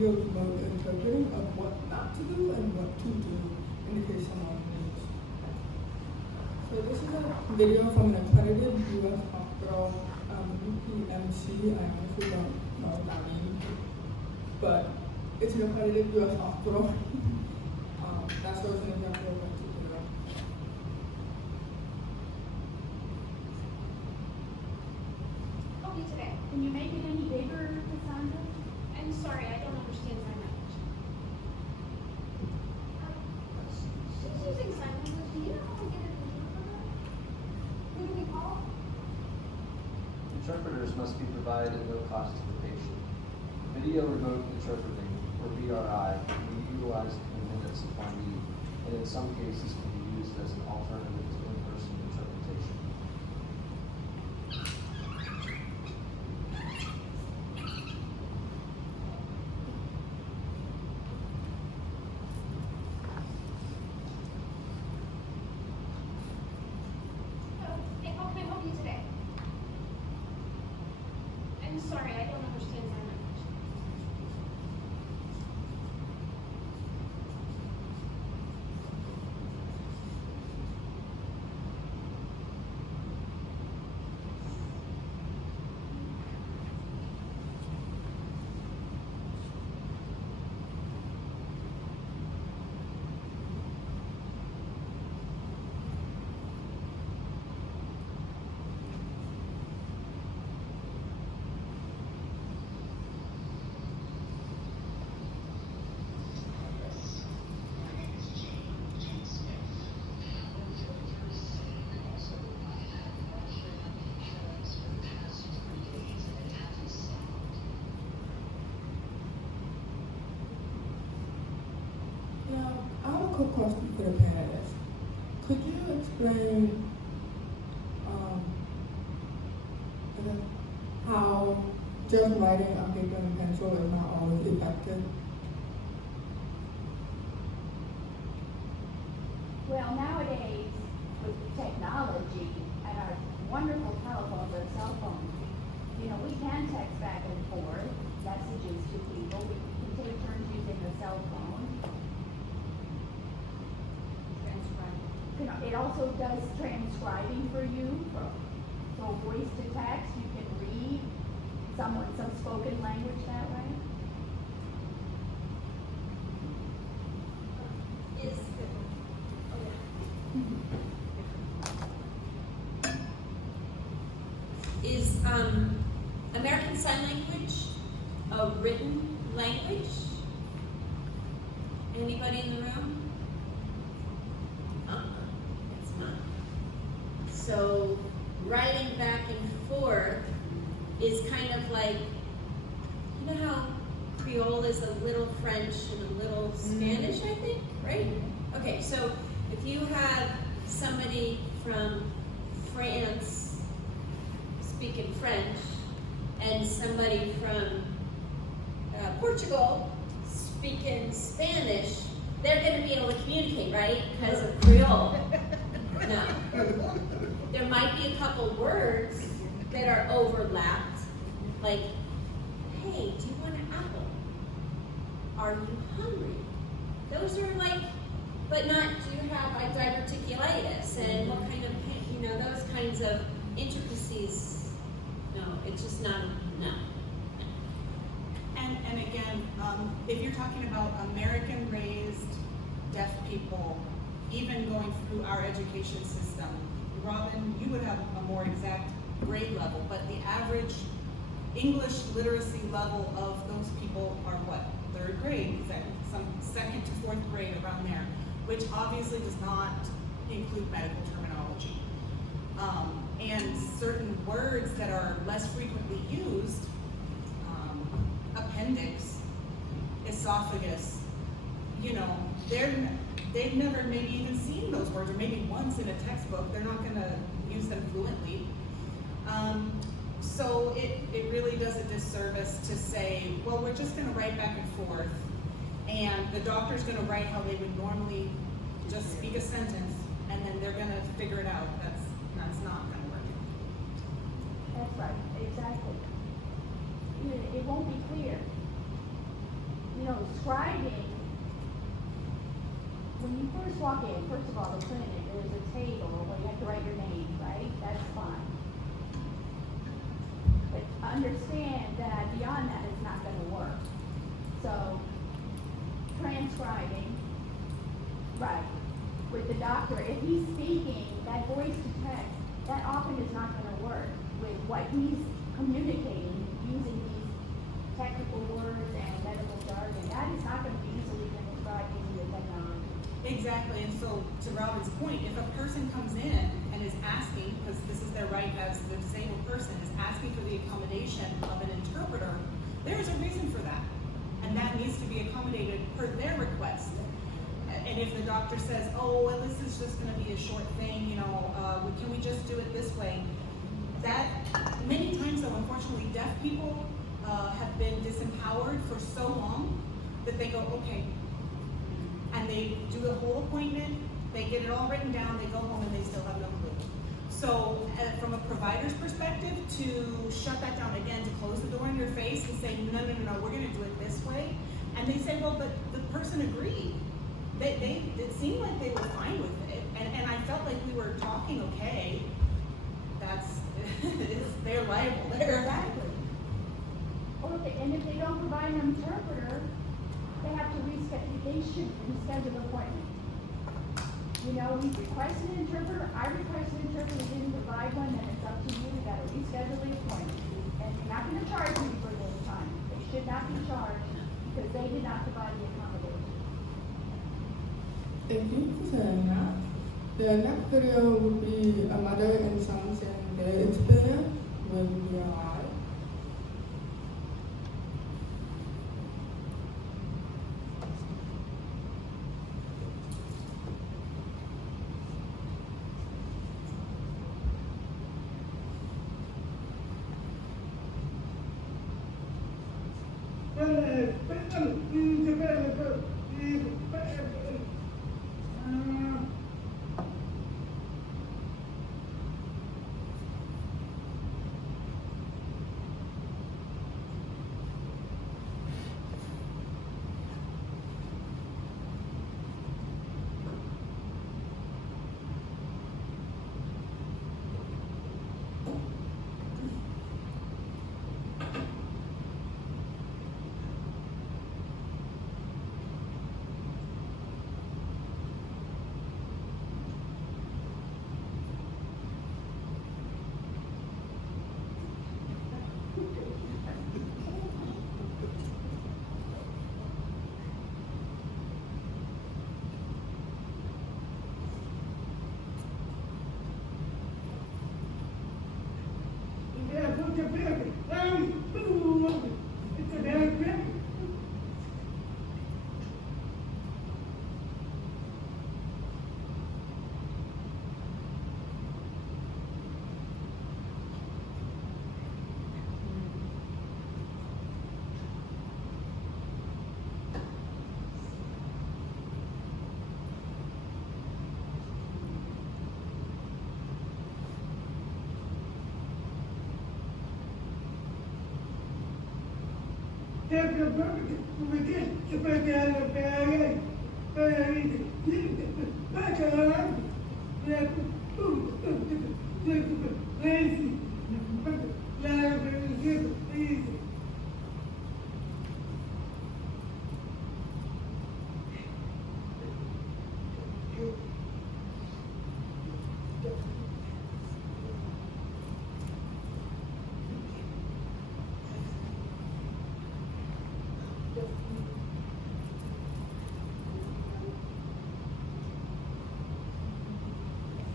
video remote interpreting of what not to do and what to do in case someone needs. So this is a video from an accredited U.S. hospital, UPMC. I honestly don't know what that means, but it's an accredited U.S. hospital. That shows an example of what to do. Okay, today. Can you make it any bigger, Cassandra? I'm sorry, I don't understand sign language. She's using sign language. Do you know how we get an interpreter? Who do we call? Interpreters must be provided at no cost to the patient. Video remote interpreting, or VRI, can be utilized in minutes upon need, and in some cases can be used as an alternative to in-person interpretation. Hey, how can I help you today? I'm sorry, I don't understand sign language. Yeah, I have a quick question for the panelists. Could you explain how just writing on paper and pencil is not always effective? Well, nowadays, with technology and our wonderful telephones and cell phones, we can text back and forth messages to people. We can take turns using the cell phone. It also does transcribing for you. So voice to text, you can read some spoken language that way. Is American Sign Language a written language? Anybody in the room? It's not. So writing back and forth is kind of like, you know how Creole is a little French and a little Spanish, I think, right? Okay, so if you have somebody from France speaking French and somebody from Portugal speaking Spanish, they're going to be able to communicate, right? Because of Creole. No. There might be a couple words that are overlapped, like, hey, do you want an apple? Are you hungry? Those are like, but not, do you have like diverticulitis and what kind of pain, those kinds of intricacies. No, it's just not, no. And again, if you're talking about American-raised deaf people, even going through our education system, Robin, you would have a more exact grade level, but the average English literacy level of those people are what? Third grade, some second to fourth grade, around there, which obviously does not include medical terminology. And certain words that are less frequently used, appendix, esophagus, they've never maybe even seen those words, or maybe once in a textbook. They're not going to use them fluently. So it really does a disservice to say, well, we're just going to write back and forth, and the doctor's going to write how they would normally just speak a sentence, and then they're going to figure it out. That's not going to work. That's right, exactly. It won't be clear. transcribing, when you first walk in, first of all, the clinic, there's a table where you have to write your name, right? That's fine. But understand that beyond that, it's not gonna work. So, transcribing, right, with the doctor, if he's speaking, that voice to text, that often is not gonna work with what he's communicating using these technical words and medical jargon. That is not gonna be easily transcribed using the technology. Exactly, and so to Robin's point, if a person comes in and is asking, because this is their right as the disabled person, is asking for the accommodation of an interpreter, there is a reason for that. And that needs to be accommodated per their request. And if the doctor says, oh, well, this is just gonna be a short thing, you know, can we just do it this way? That, many times though, unfortunately, deaf people have been disempowered for so long that they go, okay, and they do the whole appointment, they get it all written down, they go home and they still have no clue. So from a provider's perspective, to shut that down again, to close the door in your face and say, no, we're gonna do it this way. And they say, well, but the person agreed. It seemed like they were fine with it. And I felt like we were talking okay. They're liable there. Exactly. And if they don't provide an interpreter, they have to reschedule, they should reschedule the appointment. You know, we requested an interpreter, I requested an interpreter, didn't provide one, then it's up to you, you gotta reschedule the appointment. And you're not gonna charge me for this time. They should not be charged because they did not provide the accommodation. Thank you for saying that. The next video would be a mother and son sharing their experience with BRI.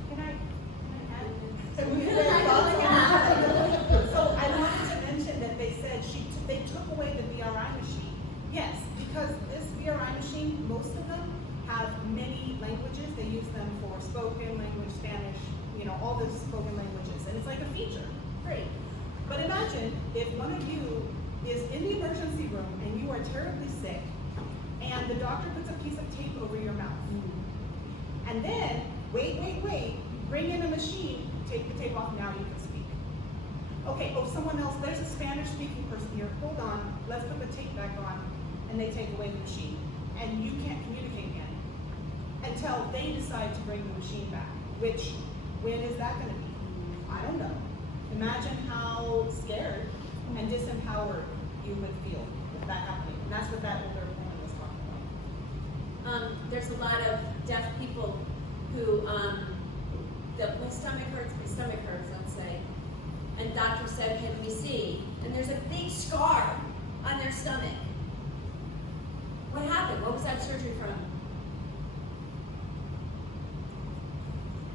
Can I add? So I wanted to mention that they said they took away the VRI machine. Yes, because this VRI machine, most of them have many languages. They use them for spoken language, Spanish, you know, all the spoken languages. And it's like a feature. Great. But imagine if one of you is in the emergency room and you are terribly sick and the doctor puts a piece of tape over your mouth. And then, wait, bring in a machine, take the tape off, now you can speak. Okay, someone else, there's a Spanish speaking person here, hold on, let's put the tape back on. And and they take away the machine, and you can't communicate again until they decide to bring the machine back, which, when is that gonna be? I don't know. Imagine how scared and disempowered you would feel with that happening, and that's what that older woman was talking about. There's a lot of deaf people who, my stomach hurts, let's say, and doctor said, can we see? And there's a big scar on their stomach. What happened? What was that surgery from?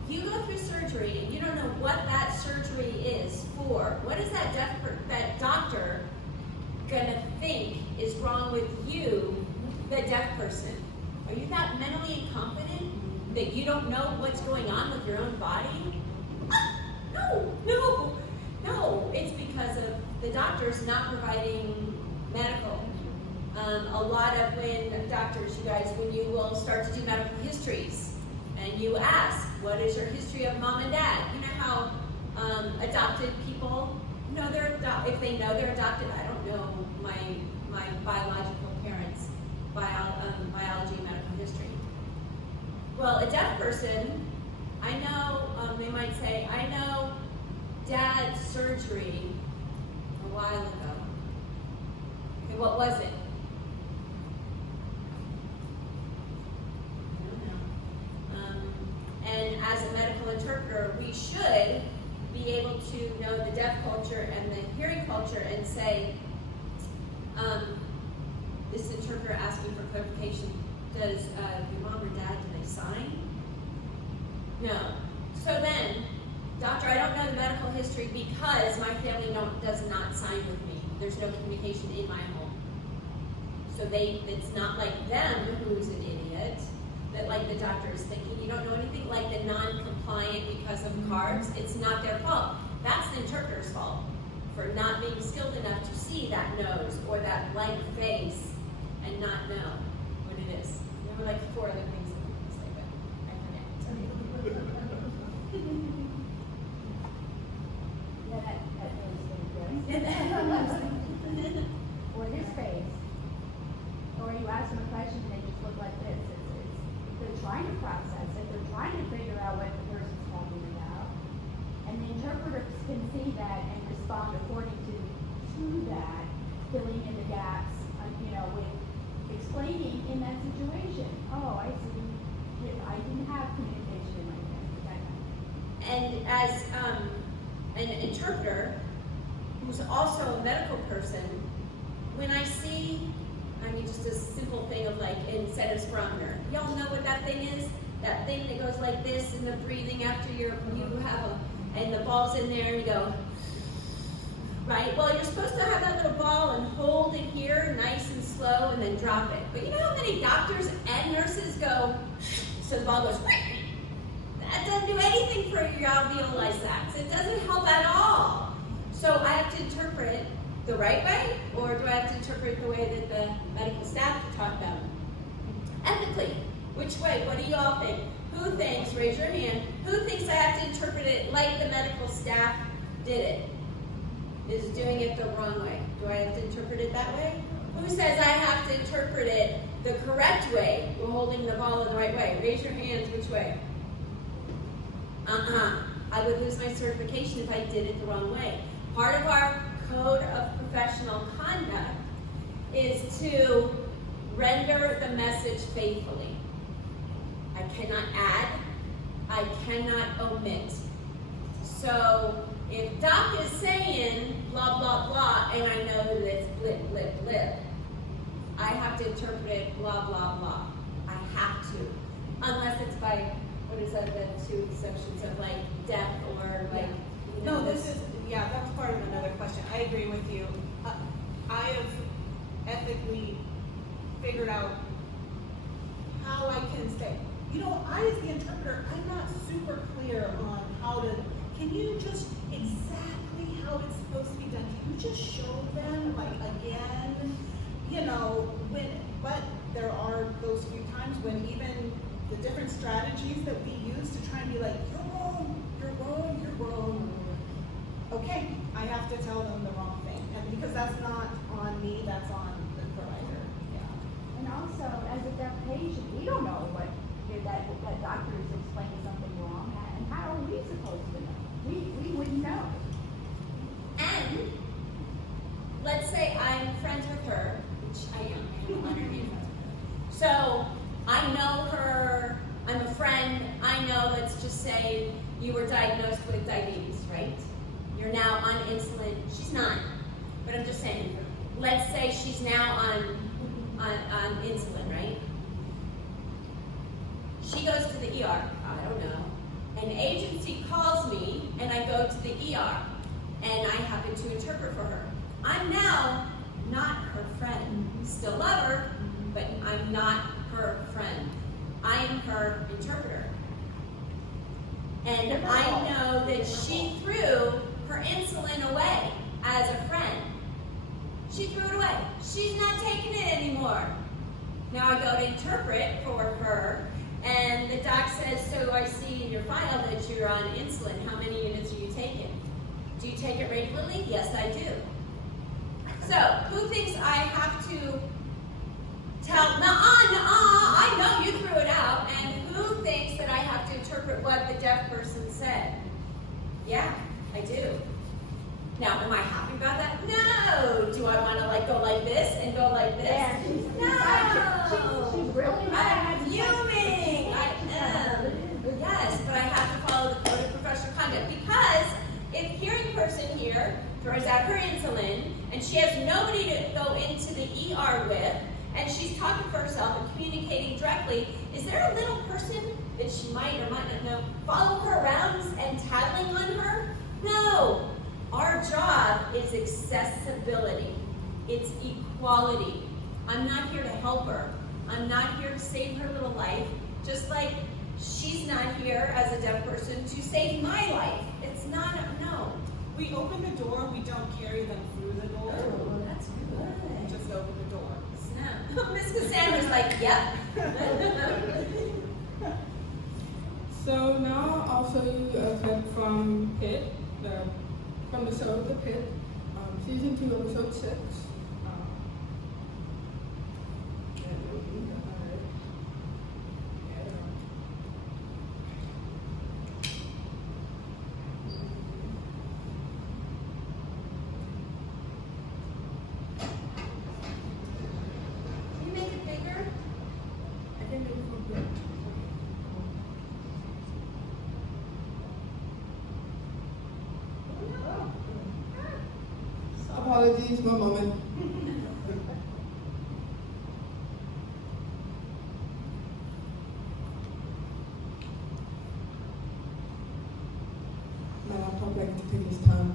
You go through surgery and you don't know what that surgery is for. What is that that doctor gonna think is wrong with you, the deaf person? Are you that mentally incompetent that you don't know what's going on with your own body? No. It's because of the doctors not providing medical. A lot of when doctors, you guys, when you will start to do medical histories, and you ask, what is your history of mom and dad? You know how adopted people know if they know they're adopted. I don't know my biological parents' biology and medical history. Well, a deaf person, I know, they might say, I know dad's surgery a while ago. Okay, what was it? And as a medical interpreter, we should be able to know the deaf culture and the hearing culture and say, this interpreter asking for clarification, does your mom or dad, do they sign? No. So then, doctor, I don't know the medical history because my family does not sign with me. There's no communication in my home. So it's not like them who's an idiot, that like the doctor is thinking, you don't know anything, like the non-compliant because of carbs, it's not their fault. That's the interpreter's fault for not being skilled enough to see that nose or that blank face and not know what it is. There were like 4 other things that we could say, but I forget. Yeah, that nose thing, yes. Or this face. Or you ask them a question and they just look like this. They're trying to process it, they're trying to figure out what the person's talking about. And the interpreters can see that and respond according to that, filling in the gaps, with explaining in that situation. Oh, I see, I didn't have communication in my family. And as an interpreter, who's also a medical person, when I see, just a simple thing of like instead of spirometer, y'all know what that thing is? That thing that goes like this in the breathing after you have and the ball's in there and you go, right? Well, you're supposed to have that little ball and hold it here nice and slow and then drop it. But you know how many doctors and nurses go, so the ball goes, that doesn't do anything for your alveoli sacs. It doesn't help at all. So I have to interpret it the right way, or do I have to interpret the way that the medical staff talk about it? Ethically, which way? What do you all think? Who thinks, raise your hand, who thinks I have to interpret it like the medical staff did it? Is doing it the wrong way? Do I have to interpret it that way? Who says I have to interpret it the correct way? We're holding the ball in the right way. Raise your hands, which way? I would lose my certification if I did it the wrong way. Part of our code of professional conduct is to render the message faithfully. I cannot add, I cannot omit. So if Doc is saying blah, blah, blah, and I know that it's blip, blip, blip, I have to interpret it blah, blah, blah. I have to. Unless it's by, what is that, the 2 exceptions of like death or like, No, that's part of another question. I agree with you. I have ethically figured out how I can say, I as the interpreter, I'm not super clear on how to, can you just exactly how it's supposed to be done? Can you just show them, like, again? But there are those few times when even the different strategies that we use to try and be like, you're wrong, you're wrong, you're wrong. Okay, I have to tell them the wrong thing, and because that's not on me, that's on the provider. Yeah. deaf patient, we don't know what, if that doctor is explaining something wrong, and how are we supposed to know? We wouldn't know. And let's say I'm friends with her, which I am underneath her. So I know her, I'm a friend, I know, let's just say you were diagnosed with diabetes, right? You're now on insulin, she's not, but I'm just saying, let's say she's now on insulin, right? She goes to the ER, I don't know. An agency calls me and I go to the ER and I happen to interpret for her. I'm now not her friend. Still love her, but I'm not her friend. I am her interpreter. And I know that she threw her insulin away as a friend. She threw it away. She's not taking it anymore. Now I go to interpret for her, and the doc says, so I see in your file that you're on insulin. How many units are you taking? Do you take it regularly? Yes, I do. So, who thinks I have to tell, I know you threw it out, and who thinks that I have to interpret what the deaf person said? Yeah, I do. Now, am I happy about that? No. Do I want to go like this and go like this? Yeah, no. She's really mad. I'm fuming. I am. Yes, but I have to follow the code of professional conduct, because if hearing person here throws out her insulin and she has nobody to go into the ER with, and she's talking for herself and communicating directly, is there a little person that she might or might not know follow her around and tattling on her? No. Our job is accessibility. It's equality. I'm not here to help her. I'm not here to save her little life, just like she's not here as a deaf person to save my life. It's not, no. We open the door, we don't carry them through the door. Oh, that's We good. just open the door. Snap. Miss Cassandra's like, yep. So now I'll show you a clip from Pitt, from the show The Pitt, season 2, episode 6. Can you make it bigger? I can do it from here. Apologies, one moment. My laptop likes to take its time.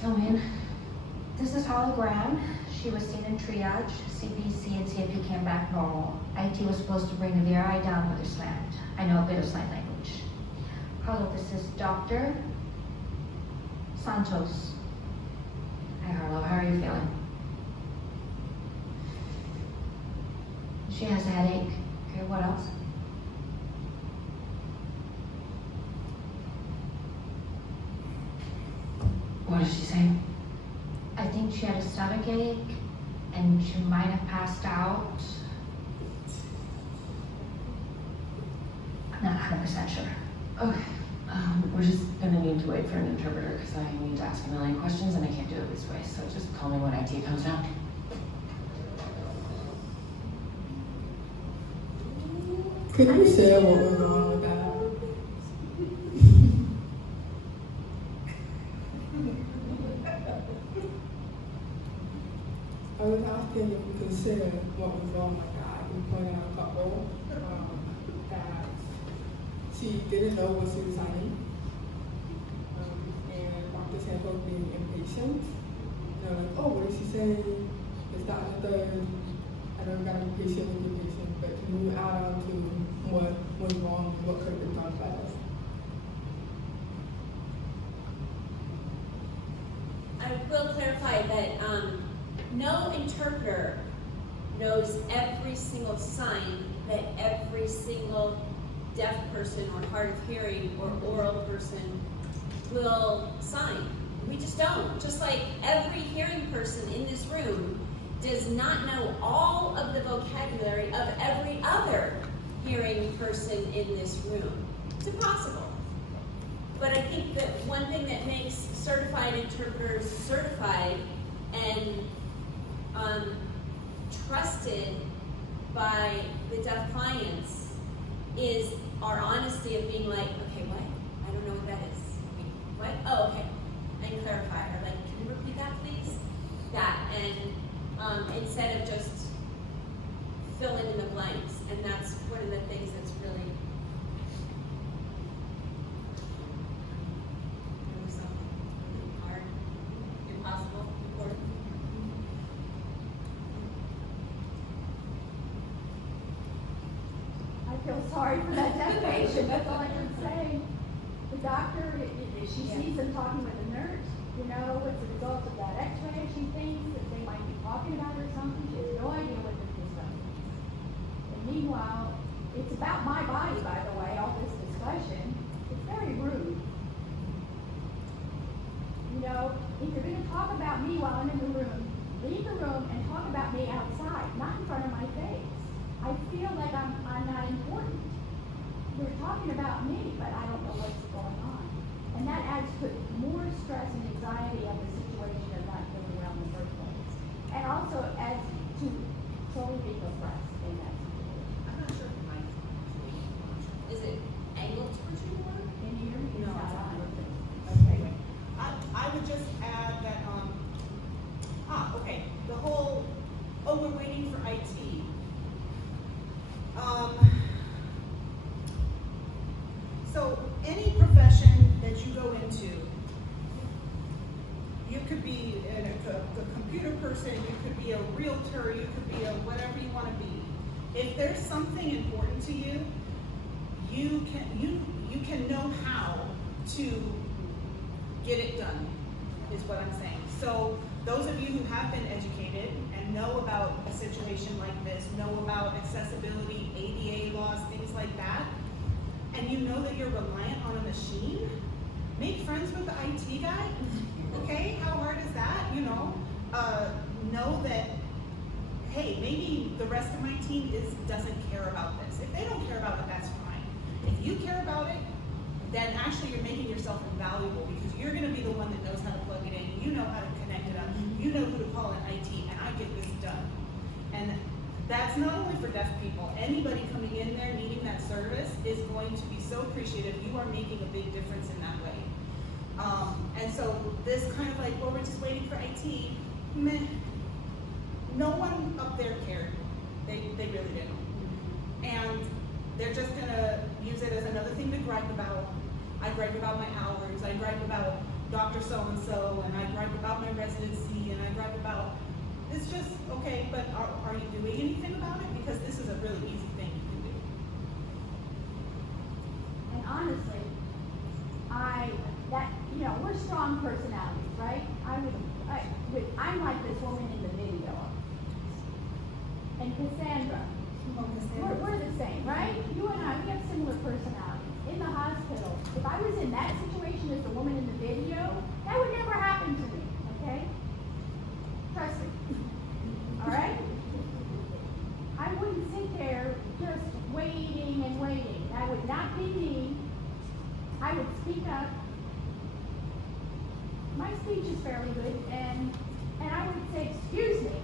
Filming. This is hologram. She was seen in triage, CBC, and CAP came back normal. IT was supposed to bring the VRI down, but they're slammed. I know a bit of sign language. Hello, this is Dr. Santos. Hi, Harlow. How are you feeling? She has a headache. Okay, what else? What did she say? I think she had a stomach ache, and she might have passed out. I'm not 100% sure. Okay, we're just gonna need to wait for an interpreter because I need to ask a million questions and I can't do it this way. So just call me when IT comes down. Could you share what was wrong with that? I was asking if you could share what was wrong with that. I can point out a couple that she didn't know what she was signing. And Dr. the sense of being impatient. You know, like, oh, what is she saying? It's that and the third. I don't gotta be patient with your patient, but to move out on to what was wrong and what could have been done better. I will clarify that no interpreter knows every single sign that every single deaf person or hard of hearing or oral person will sign. We just don't. Just like every hearing person in this room does not know all of the vocabulary of every other hearing person in this room. It's impossible. But I think that one thing that makes certified interpreters certified and trusted by the deaf clients is our honesty of being like, okay, what? I don't know what that is. What? Oh, okay. And clarify. Or like, can you repeat that, please? That. And instead of just filling in the blanks. And that's one of the things that's really hard, impossible, important. I feel sorry for that deaf patient, that's all I can say. The doctor, if she sees them talking with a nurse, you know, as a result of that x-ray, she thinks that they might be talking about her or something, she has no idea what this is about. And meanwhile, it's about my body, by the way, all this discussion, it's very rude. You know, if you're gonna talk about me while I'm in the room, leave the room and talk about me outside, not in front of my face. I feel like I'm not important. You're talking about me, but I don't know what's going on. And that adds to more stress and anxiety of the situation of not feeling well in the first place. And also adds to totally being oppressed in that situation. I'm not sure if the mic Is it angled towards you more? In here, it's No, not it's on. not. Okay. I would just add that, okay, the whole, oh, we're waiting for IT. So any profession that you go into, you could be a computer person, you could be a realtor, you could be a whatever you want to be. If there's something important to you, you can know how to get it done, is what I'm saying. So those of you who have been educated and know about a situation like this, know about accessibility, ADA laws, things like that, and you know that you're reliant on a machine, make friends with the IT guy, okay? How hard is that, you know? Know that, hey, maybe the rest of my team doesn't care about this. If they don't care about it, that's fine. If you care about it, then actually you're making yourself invaluable because you're gonna be the one that knows how to plug it in, you know how to connect it up, you know who to call in IT, and I get this done. And that's not only for deaf people. Anybody coming in there needing that service is going to be so appreciative. You are making a big difference in that way. And so this kind of like, well, we're just waiting for IT, meh. No one up there cared. They really didn't. And they're just gonna use it as another thing to gripe about. I gripe about my hours, I gripe about Dr. So-and-so, and I gripe about my residency, and I gripe about, it's just, okay, but are you doing anything about it? Because this is a really easy thing you can do. And honestly, we're strong personalities, right? I'm like this woman in the video. And Cassandra, we're the same, right? You and I, we have similar personalities. In the hospital, if I was in that situation as the woman in the video, that would never happen to me, okay? Trust me. All right? I wouldn't sit there just waiting and waiting. That would not be me. I would speak up. My speech is fairly good, and I would say, excuse me,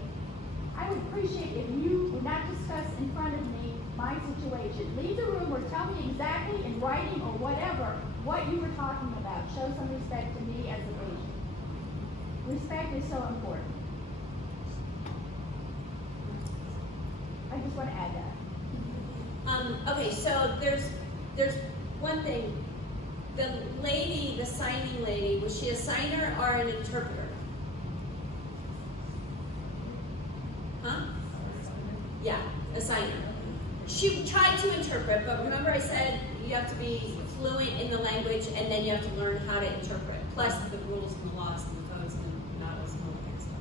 I would appreciate if you would not discuss in front of me my situation. Leave the room or tell me exactly in writing or whatever what you were talking about. Show some respect to me as a patient. Respect is so important. I just want to add that. Okay, so there's one thing. The signing lady, was she a signer or an interpreter? Huh? Yeah, a signer. She tried to interpret, but remember I said you have to be fluent in the language and then you have to learn how to interpret, plus the rules and the laws and the codes and the models and all that kind of stuff.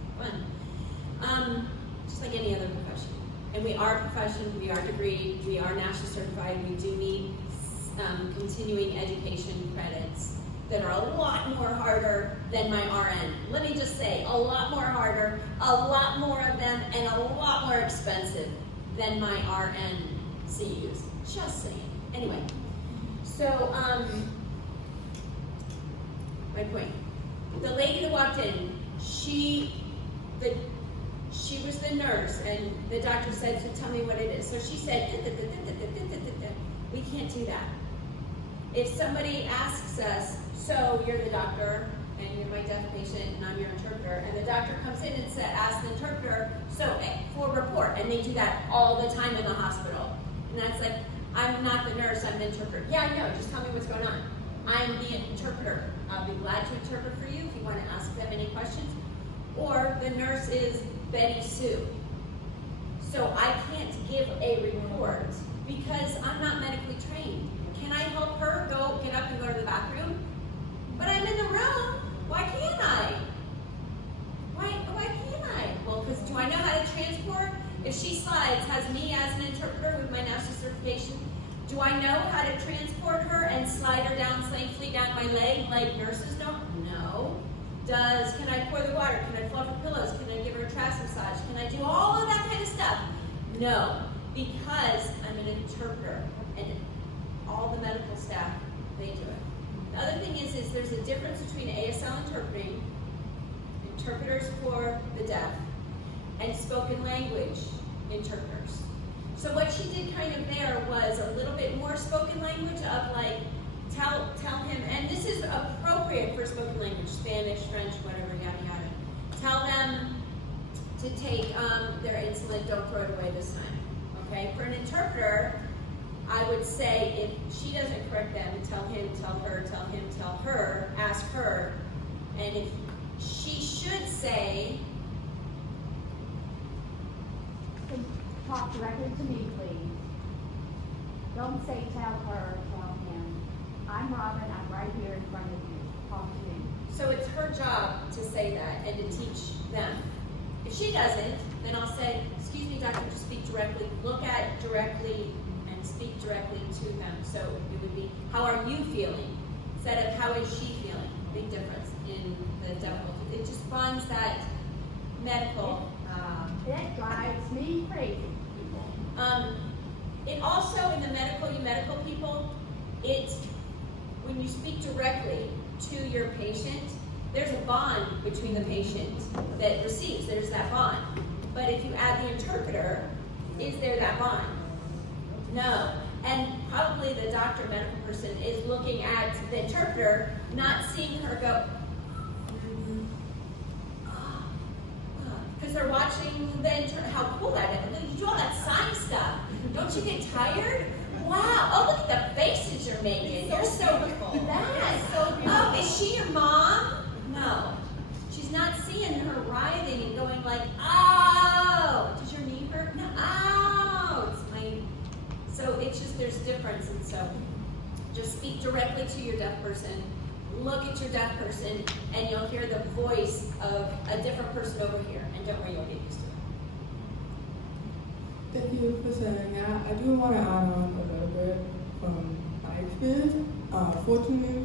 Fun. Just like any other profession. And we are a profession, we are degreed, we are nationally certified, we do need continuing education credits that are a lot more harder than my RN. Let me just say, a lot more harder, a lot more of them, and a lot more expensive than my RN CUs. Just saying. Anyway, so my point. The lady that walked in, she was the nurse, and the doctor said, so tell me what it is. So she said, we can't do that. If somebody asks us, so you're the doctor, and you're my deaf patient, and I'm your interpreter, and the doctor comes in and asks the interpreter, so for a report, and they do that all the time in the hospital. And that's like, I'm not the nurse, I'm the interpreter. Yeah, I know, just tell me what's going on. I'm the interpreter. I'll be glad to interpret for you if you want to ask them any questions. Or the nurse is Betty Sue. So I can't give a report because I'm not medically trained. Can I help her get up and go to the bathroom? But I'm in the room. Why can't I? Why can't I? Well, because do I know how to transport? If she slides, has me as an interpreter with my national certification, do I know how to transport her and slide her down safely down my leg like nurses don't? No. Can I pour the water? Can I fluff her pillows? Can I give her a trass massage? Can I do all of that kind of stuff? No, because I'm an interpreter and all the medical staff, they do it. The other thing is there's a difference between ASL interpreting, interpreters for the deaf, and spoken language interpreters. So what she did kind of there was a little bit more spoken language of like, tell him, and this is appropriate for spoken language, Spanish, French, whatever, yada yada. Tell them to take their insulin, don't throw it away this time, okay? For an interpreter, I would say if she doesn't correct them, tell him, tell her, tell him, tell her, ask her, and if she should say, talk directly to me, please. Don't say tell her, tell him. I'm Robin, I'm right here in front of you. Talk to me. so it's her job to say that and to teach them. If she doesn't, then I'll say, excuse me, doctor, just speak directly, look at directly and speak directly to them. So it would be, how are you feeling? Instead of how is she feeling? Big difference in the difficulty. It just runs that medical. That drives me crazy. It also, in the medical people, when you speak directly to your patient, there's a bond between the patient that receives, there's that bond. But if you add the interpreter, is there that bond? No. And probably the doctor, medical person, is looking at the interpreter, not seeing her go, because they're watching how cool that is. You do all that sign stuff. Don't you get tired? Wow. Oh, look at the faces you're making. You're so beautiful. That's so beautiful. Oh, is she your mom? No. She's not seeing her writhing and going like, oh, does your knee hurt? No. Oh, so it's just, there's difference. And so just speak directly to your deaf person. Look at your deaf person, and you'll hear the voice of a different person over here. And don't worry, you'll get used to it. Thank you for saying that. I do want to add on a little bit from my experience. Fortunately,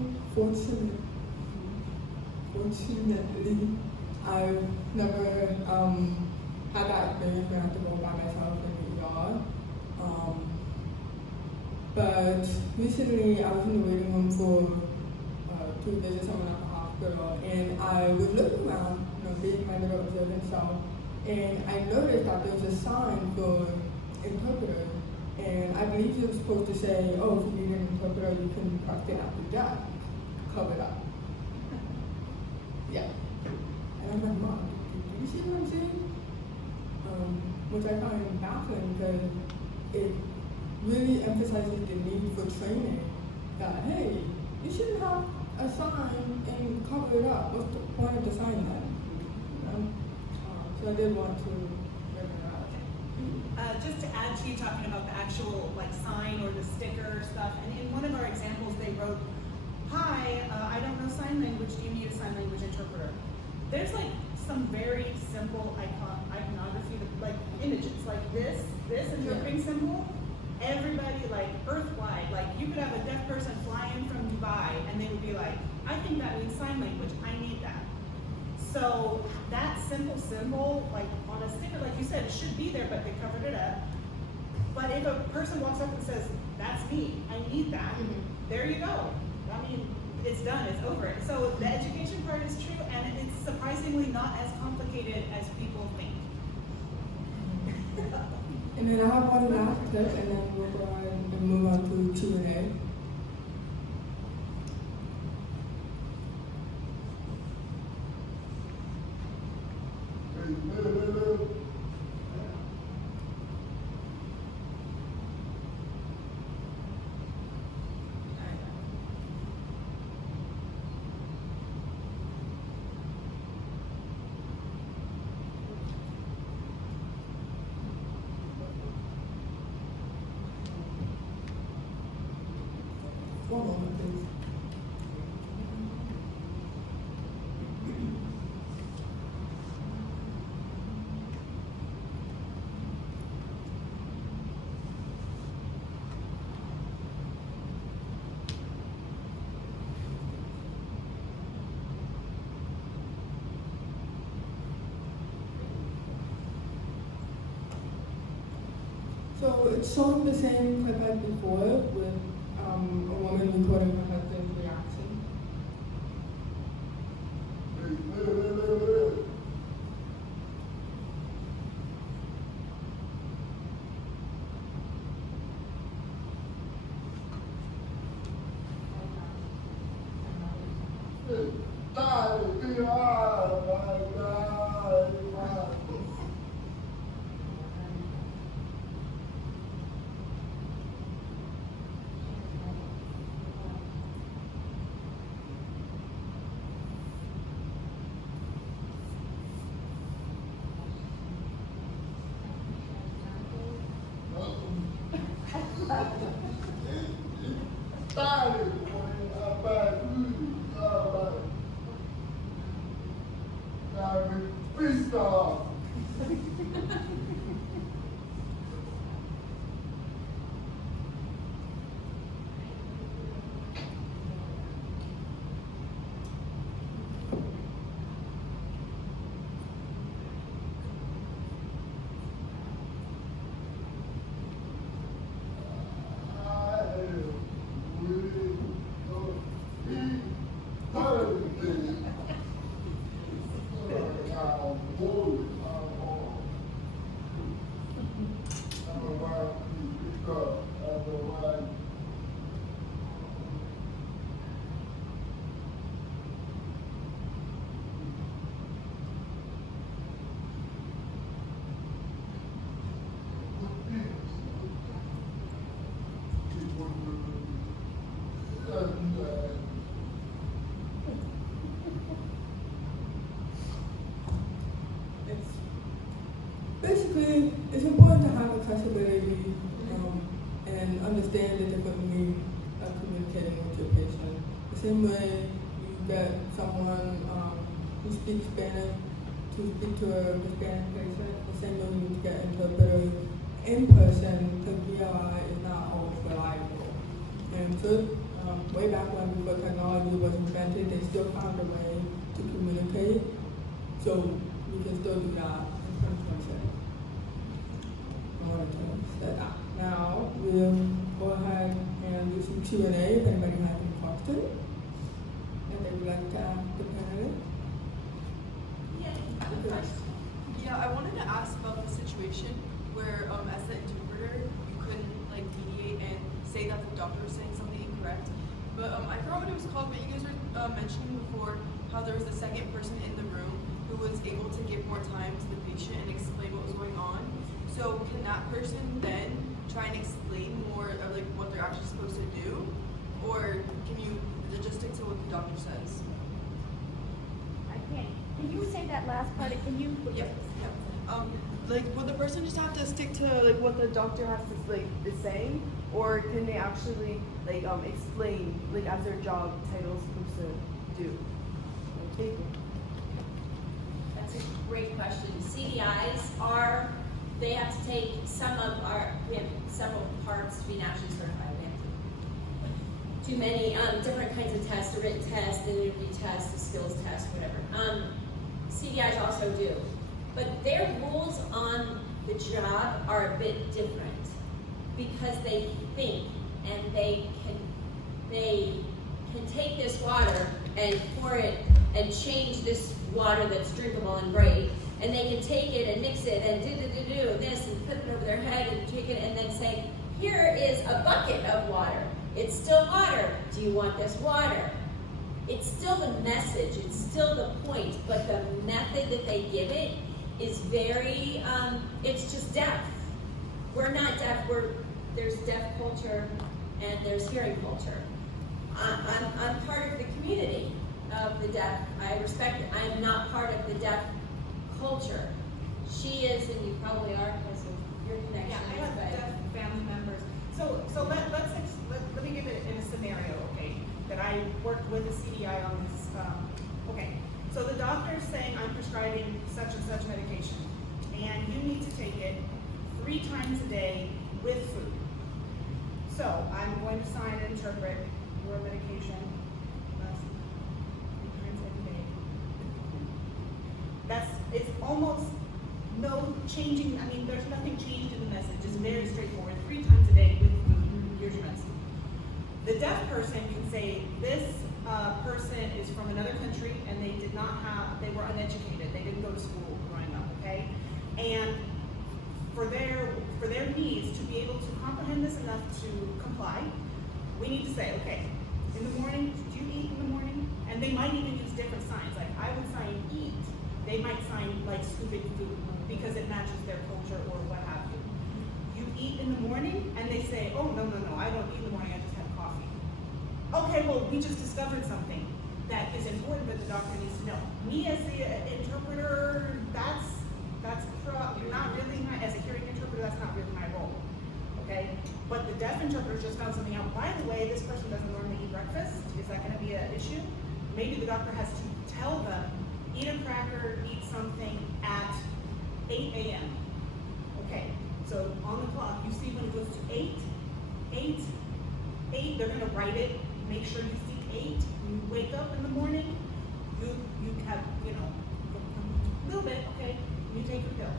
I've never had that experience where I have to go by myself in the ER. But recently, I was in the waiting room to visit someone at the hospital, and I was looking around, being my little observant self, and I noticed that there was a sign for interpreter, and I believe it was supposed to say, oh, if you need an interpreter, you can press it after that, cover it up. Yeah. And I'm like, Mom, do you see what I'm saying? Which I find baffling because it really emphasizes the need for training that, hey, you shouldn't have a sign in cover it up? What's the point of the sign then? You know? So I did want to bring it out. Just to add to you talking about the actual like sign or the sticker stuff, and in one of our examples they wrote, "Hi, I don't know sign language. Do you need a sign language interpreter?" There's like some very simple iconography, like images, like this interpreting symbol. Everybody like earthwide, like you could have a deaf person fly in from Dubai, and they would be like, "I think that means sign language. I need that." So that simple symbol, like on a sticker, like you said, it should be there, but they covered it up. But if a person walks up and says, "That's me, I need that," there you go. I mean, it's done, it's over. So the education part is true, and it's surprisingly not as complicated as people think. And then I have one last clip, and then we'll go ahead and move on to Q&A. One moment, please. So it's showing the same clip as before with a woman recording her husband's reaction. Basically, it's important to have accessibility and understand the different means of communicating with your patient. The same way you get someone who speaks Spanish to speak to a Hispanic patient, the same way you need to get interpreters in person because BLI is not always reliable. And so, way back when before technology was invented, they still found a way to communicate. So we can still do that in 2026. I wanted to say that. Now we'll go ahead and do some Q&A if anybody has any questions that they would like to ask the panelists. Yeah, I wanted to ask about the situation where, as the interpreter, you couldn't like mediate and say that the doctor was saying something incorrect. But I forgot what it was called. But you guys were mentioning before how there was a second person in the room who was able to give more time to the patient and explain what was going on. So can that person then try and explain more of like what they're actually supposed to do, or can you just stick to what the doctor says? say that last part? Can you? Yeah. Like, would the person just have to stick to like what the doctor has to like is saying, or can they actually like explain like as their job title is supposed to do? Thank you. That's a great question. CDIs they have to take we have several parts to be nationally certified. We have to do many different kinds of tests, a written test, an interview test, a skills test, whatever. CDIs also do. But their rules on the job are a bit different because they think and they can take this water and pour it and change this water that's drinkable and great, and they can take it and mix it and do this and put it over their head and take it and then say, here is a bucket of water. It's still water. Do you want this water? It's still the message, it's still the point, but the method that they give it is very, it's just deaf. We're not deaf, there's deaf culture and there's hearing culture. I'm part of the community of the deaf. I respect it. I am not part of the deaf culture. She is, and you probably are because of your connection. Yeah, I have deaf family members. So let me give it in a scenario, okay? That I worked with a CDI on this. Okay, so the doctor is saying I'm prescribing such and such medication, and you need to take it 3 times a day with food. So I'm going to sign and interpret your medication 3 times every day. It's almost no changing. I mean, there's nothing changed in the message. It's very straightforward. 3 times a day with food. Here's your medicine. The deaf person can say this person is from another country and they were uneducated. They didn't go to school growing up, okay? And for their needs to be able to comprehend this enough to comply, we need to say, okay, in the morning, do you eat in the morning? And they might even use different signs. Like I would sign eat. They might sign like scooping food because it matches their culture or what have you. You eat in the morning, and they say, oh, no, I don't eat in the morning, I just have coffee. Okay, well, we just discovered something that is important that the doctor needs to know. Me as the interpreter, that's not really as a hearing interpreter, that's not really my role, okay? But the deaf interpreter just found something out. By the way, this person doesn't normally eat breakfast. Is that gonna be an issue? Maybe the doctor has to tell them, eat a cracker, eat something at 8 a.m. Okay, so on the clock, you see when it goes to 8, they're gonna write it, make sure you see 8. When you wake up in the morning, you have, a little bit, okay, you take your pill.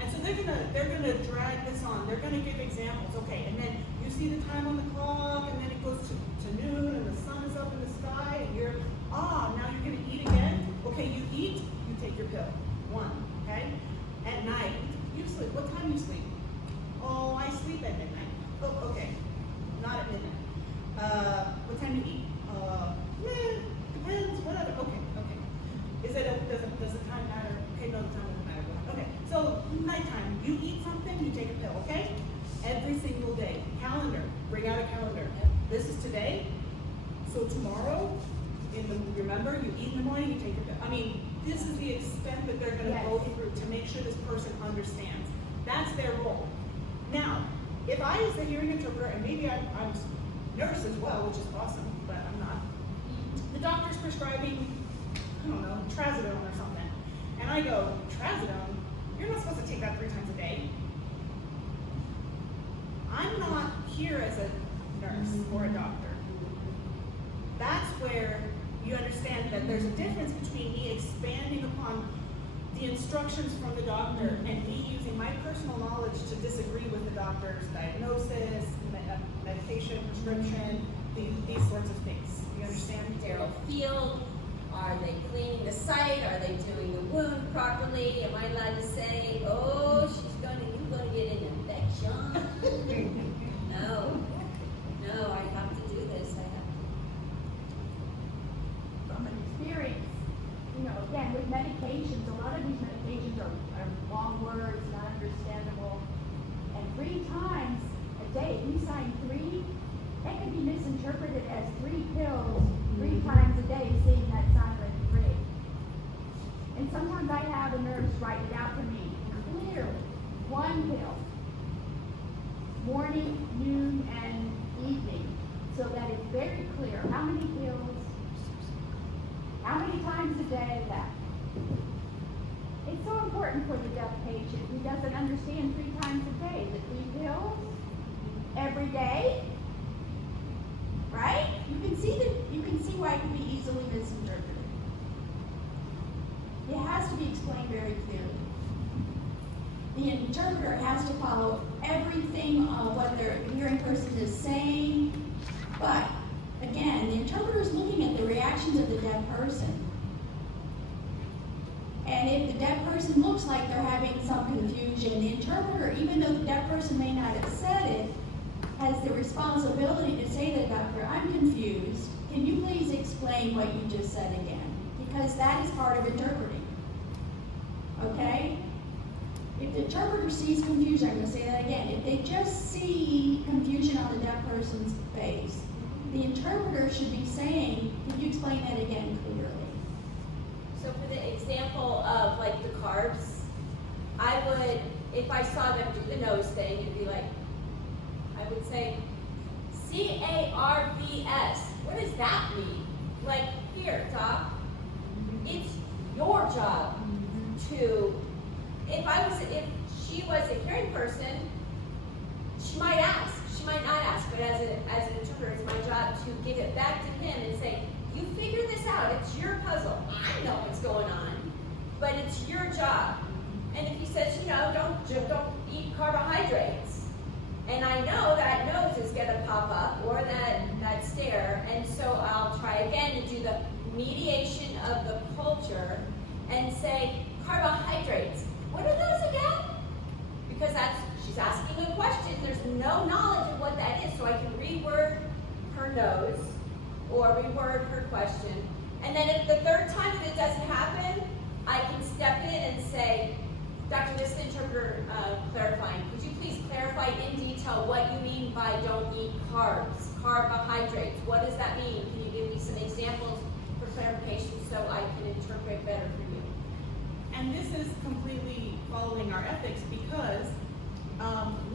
And so they're gonna drag this on, they're gonna give examples, okay, and then you see the time on the clock, and then it goes to noon, and the sun is up in the sky, and now you're gonna eat again? Okay, you eat, you take your pill. 1, okay? At night, you sleep. What time you sleep? Oh, I sleep at midnight. Oh, okay. Not at midnight. What time you eat? Depends, whatever. Okay. Does the time matter? Okay, no, the time doesn't matter. Okay, so nighttime, you eat something, you take a pill, okay? Every single day. Calendar, bring out a calendar. This is today, so tomorrow, remember, you eat in the morning, you take your pill. I mean, this is the extent that they're gonna go through to make sure this person understands. That's their role. Now, if I was the hearing interpreter, and maybe I'm a nurse as well, which is awesome, but I'm not. The doctor's prescribing, I don't know, trazodone or something. And I go, trazodone? You're not supposed to take that 3 times a day. I'm not here as a nurse or a doctor. That's where you understand that there's a difference between me expanding upon the instructions from the doctor and me using my personal knowledge to disagree with the doctor's diagnosis, medication, prescription, these sorts of things. You understand? Sterile field. Are they cleaning the site? Are they doing the wound properly? Am I allowed to say, oh, you're going to get an infection? No, I have to do this. From experience, again, with medications, a lot of these medications are long words, not understandable. And 3 times a day, if we sign 3, that could be misinterpreted as 3 pills 3 times a day, seeing that silent 3. And sometimes times I have a nurse write it out to me, clearly, one pill, morning, noon, and evening, so that it's very clear how many pills, how many times a day that. It's so important for the deaf patient who doesn't understand 3 times a day. Is it 3 pills every day? Right? You can see why it can be easily misinterpreted. It has to be explained very clearly. The interpreter has to follow everything what their hearing person is saying, but again, the interpreter is looking at the reactions of the deaf person. And if the deaf person looks like they're having some confusion, the interpreter, even though the deaf person may not have said it, has the responsibility to say to the doctor, I'm confused. Can you please explain what you just said again? Because that is part of interpreting. Okay? If the interpreter sees confusion, I'm going to say that again. If they just see confusion on the deaf person's face, the interpreter should be saying, can you explain that again clearly? So for the example of like the carbs, I would, if I saw them do the nose thing, it'd be like, I would say, C-A-R-B-S. What does that mean? Like, here, Doc, it's your job to, if she was a hearing person, she might ask, she might not ask, but as an interpreter, it's my job to give it back to him and say, you figure this out, it's your puzzle. I know what's going on, but it's your job. And if he says, don't eat carbohydrates, and I know that nose is gonna pop up, or that stare, and so I'll try again to do the mediation of the culture and say, carbohydrates, what are those again? Because she's asking a question, there's no knowledge of what that is, so I can reword her nose, or reword her question. And then if the third time that it doesn't happen, I can step in and say, Dr. This is the interpreter clarifying. Could you please clarify in detail what you mean by don't eat carbs, carbohydrates? What does that mean? Can you give me some examples for clarification so I can interpret better for you? And this is completely following our ethics because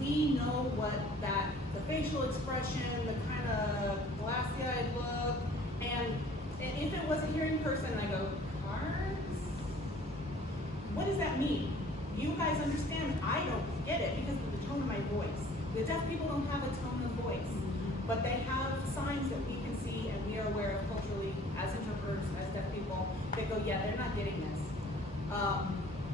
we know what the facial expression, the kind of glassy-eyed look, and if it was a hearing person, I go, carbs? What does that mean? You guys understand, I don't get it because of the tone of my voice. The deaf people don't have a tone of voice, but they have signs that we can see and we are aware of culturally as interpreters, as deaf people, that go, yeah, they're not getting this.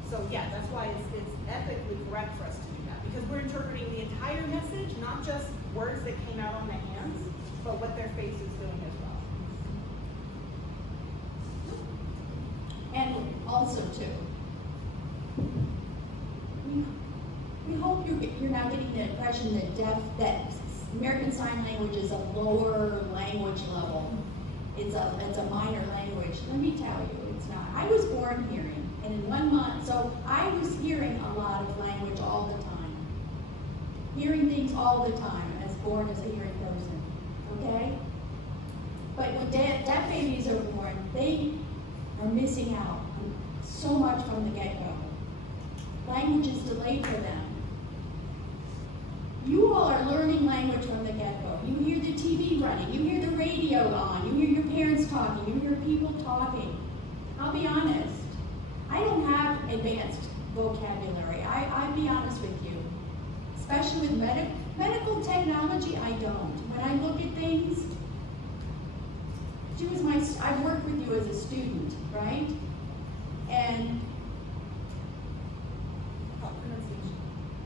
So yeah, that's why it's ethically correct for us to do that, because we're interpreting the entire message, not just words that came out on the hands, but what their face is doing as well. And also too, we hope you're not getting the impression that American Sign Language is a lower language level. It's a minor language. Let me tell you, it's not. I was born hearing, and in 1 month, so I was hearing a lot of language all the time. Hearing things all the time, as born as a hearing person, okay? But when deaf babies are born, they are missing out on so much from the get-go. Language is delayed for them. You all are learning language from the get-go. You hear the TV running, you hear the radio on, you hear your parents talking, you hear people talking. I'll be honest, I don't have advanced vocabulary. I'll be honest with you. Especially with medical technology, I don't. When I look at things, I've worked with you as a student, right? And, Pronunciation.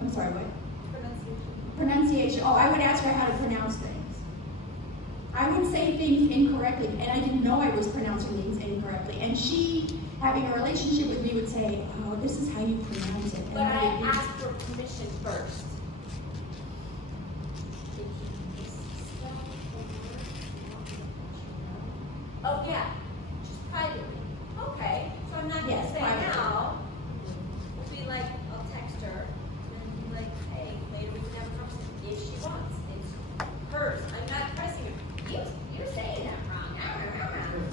I'm sorry, what? Pronunciation. Pronunciation. Oh, I would ask her how to pronounce things. I would say things incorrectly, and I didn't know I was pronouncing things incorrectly. And she, having a relationship with me, would say, oh, this is how you pronounce it. But I asked for permission first. Oh, yeah, just privately. Okay, so I'm not gonna Yes, say privately. now. It'll be like, I'll text her and be like, hey, later we can have a conversation if she wants. It's hers. I'm not pressing her. You're saying that wrong.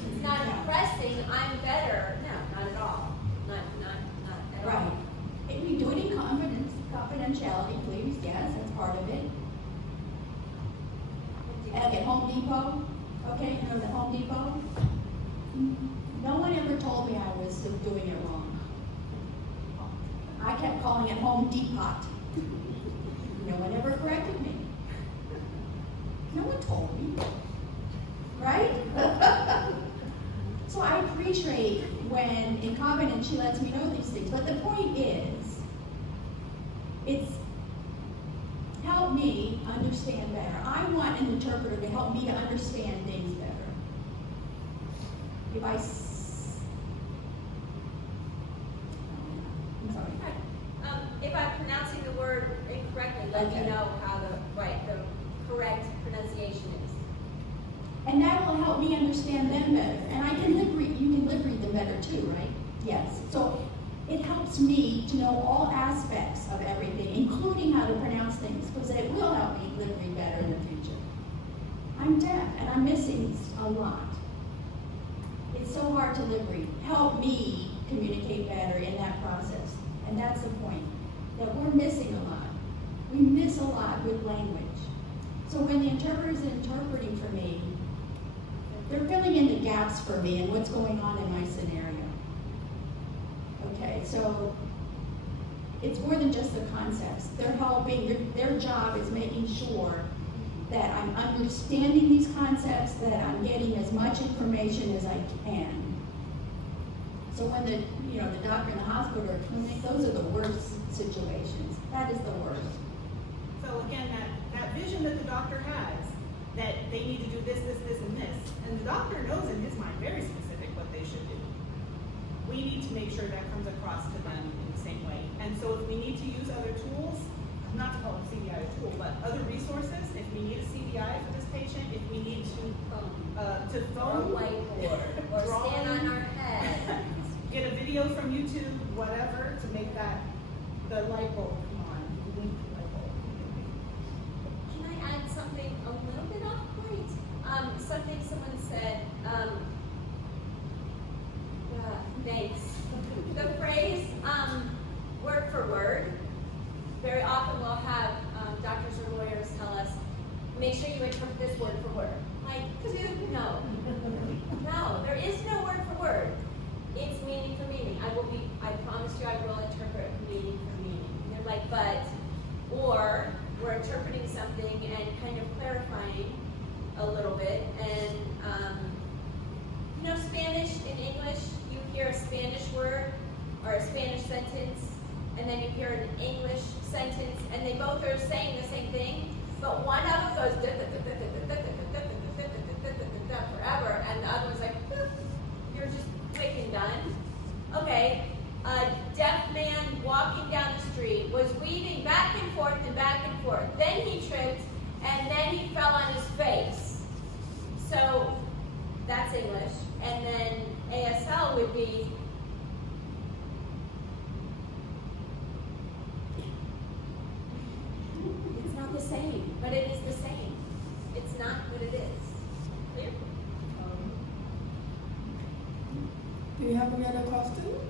It's not pressing. I'm better. No, not at all. Not Depot, okay, you know, the Home Depot? No one ever told me I was doing it wrong. I kept calling it Home Depot. No one ever corrected me. No one told me, right? So I appreciate when incompetent she lets me know these things, but the point is, it's help me understand better. I want an interpreter to help me to understand things better. If I'm sorry. If I'm pronouncing the word incorrectly, let Okay. me know how the correct pronunciation is. And that will help me understand them better. And I can lip read, you can lip read them better too, right? Yes. So it helps me to know all aspects of everything, including how to pronounce things, because it will help me lip read better in the future. I'm deaf and I'm missing a lot. It's so hard to lip read. Help me communicate better in that process. And that's the point, that we're missing a lot. We miss a lot with language. So when the interpreter's interpreting for me, they're filling in the gaps for me and what's going on in my scenario. Okay, so it's more than just the concepts. They're helping, their job is making sure that I'm understanding these concepts, that I'm getting as much information as I can. So when the doctor in the hospital or clinic, those are the worst situations. That is the worst. So again, that vision that the doctor has, that they need to do this, this, this, and this, and the doctor knows in his mind very specific what they should do. We need to make sure that comes across to them in the same way. And so if we need to use other tools, not to call them CBI a tool, but other resources, if we need a CBI for this patient, if we need to phone, Or whiteboard, or draw stand on our head. get a video from YouTube, whatever, to make that, the light bulb come on. Blink the light bulb. Can I add something a little bit off point? Something someone said, thanks. The phrase, word for word, very often we'll have doctors or lawyers tell us, make sure you interpret this word for word. Like, no. No, there is no word for word. It's meaning for meaning. I promise you I will interpret meaning for meaning. And they're like, or we're interpreting something and kind of clarifying a little bit. And, Spanish in English, you hear a Spanish word or a Spanish sentence, and then you hear an English sentence, and they both are saying the same thing, but one of them goes forever, and the other one's like, you're just quick and done. Okay, a deaf man walking down the street was weaving back and forth and back and forth. Then he tripped, and then he fell on his face. So that's English. And then ASL would be, it's not the same, but it is the same. It's not what it is. Clear? Do you have any other questions?